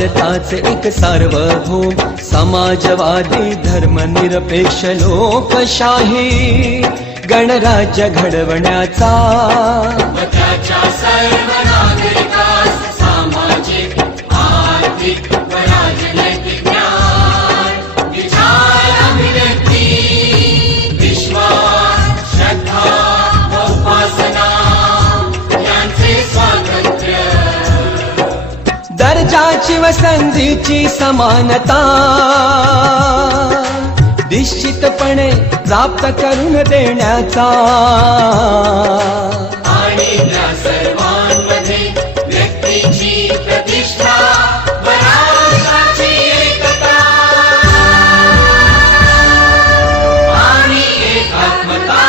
भारताचे एक सार्वभौम समाजवादी धर्मनिरपेक्ष लोकशाही गणराज्य घडवण्याचा व त्याच्या सर्व नागरिकास सामाजिक आर्थिक व राजनैतिक न्याय विचार अभिव्यक्ती विश्वास श्रद्धा व उपासना यांचे स्वातंत्र्य दर्जाची व संधीची समानता निश्चितपणे प्राप्त करून देण्याचा आणि त्या सर्वांमध्ये व्यक्तीची प्रतिष्ठा व राष्ट्राची एकता आणि एकात्मता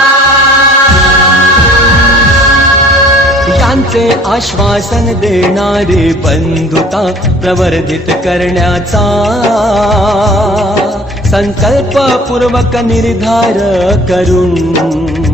यांचे आश्वासन देणारी बंधुता प्रवर्धित करण्याचा संकल्पपूर्वक निर्धार करून